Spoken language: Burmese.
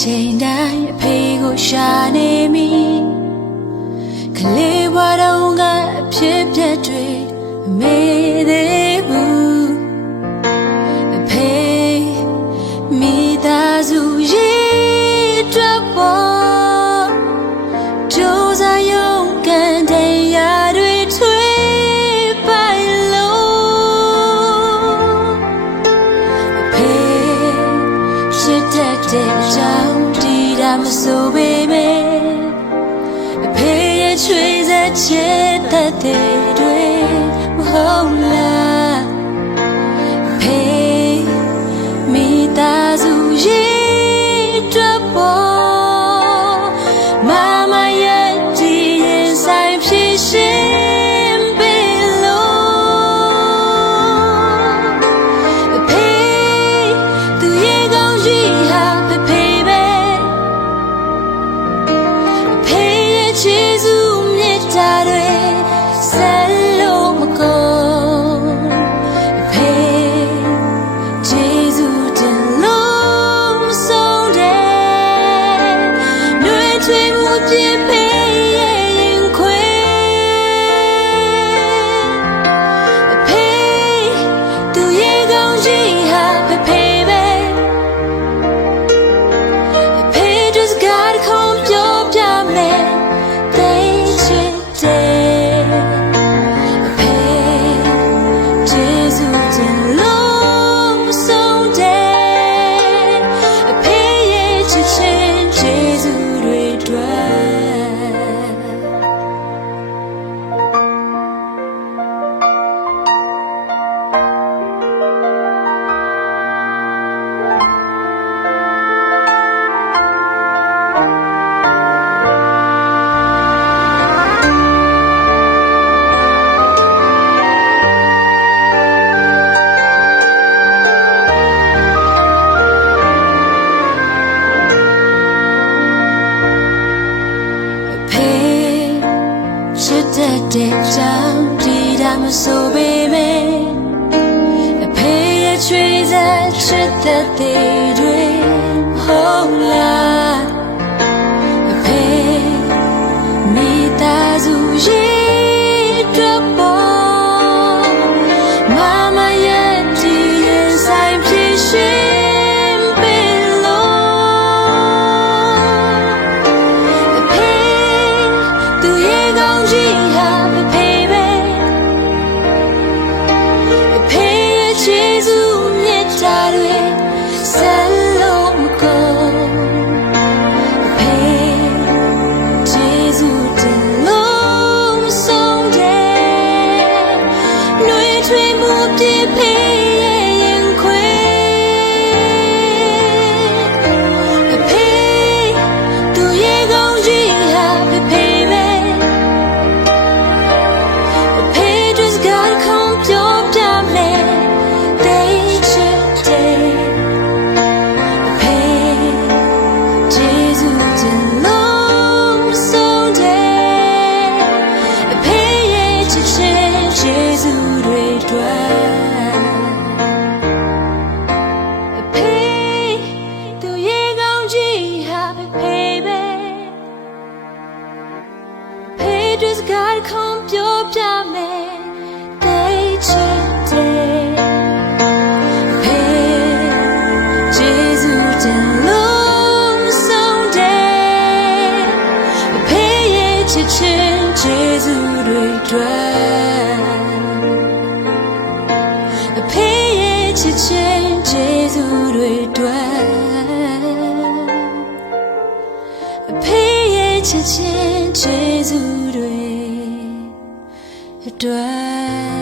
ချိန်တိုင်းအဖေကိုရှာနေမိကလေးဘဝတုန်းကအဖြစ်ပြက်တွေမမေ့သေးဘူးအဖေမိသားစုရဲ့အတွက်ပေါ်ကြိုးစားရုံကန်တရားတွေထွေးပိုင်လို့အဖေရှစ်တဲ့တဲ့အကြောင်းဒီတာမဆိုပေမဲ့အဖေရဲ့ချွေးဆက်ချစ်တဲ့တွေမဟုတ်လားအဖေမိသားစုရဲ့အတွက်ပေါ်မမရဲ့ဒီရင်ဆိုင်ဖြစ်ရှင်ပေးလို့အဖေသူရဲ့ကောင်းကြီးဟာဖေဖေပဲအဖေရဲ့ချစ်စုမြတ်တာတွေဆက်လို့မကုန်အဖေကျေးဇူးတင်လို့မဆုံးတဲ့နှွေးထွေးမှုပြည့်ဖေရဲ့ရင်ခွေအဖေသူရဲ့ကောင်းကြီးဟာဖေဖေပဲအဖေတို့စကားတစ်ခုပြောပြမယ်သိချစ်တယ်အဖေကျေးဇူးတင်လို့မဆုံးတဲ့အဖေရဲ့ချစ်ချင်းကျေးဇူးတွေအတွက်တဲ့ကြောင့်ဒီတာမဆိုပေမဲ့အဖေရဲ့ချွေးစားချစ်တဲ့တွေမဟုတ်လားအဖေမိသားစုရဲ့အတွက်ပေါ်မမရဲ့ဒီရင်ဆိုင်ဖြစ်ရှင်ပေးလို့အဖေသူရဲ့ကောင်းကြီးဟာဆက်လို့မကုန်အဖေကျေးဇူးတင်လို့မဆုံးတဲ့နှွေးထွေးမှုပြည့်ဖေရဲ့ရင်ခွေအဖေသူရဲ့ကောင်းကြီးဟာဖေဖေပဲအဖေတို့စကားတစ်ခုပြောပြမယ်သိချစ်တယ်စကားခုံပြောပြမယ်သိချစ်တယ်ဖေကျေးဇူးတင်လို့မဆုံးတဲ့အဖေရဲ့ချစ်ချင်းကျေးဇူးတွေအတွက်အဖေရဲ့ချစ်ချင်းကျေးဇူးတွေအတွက်အဖေရဲ့ချစ်ချင်းကျေးဇူးအတွက်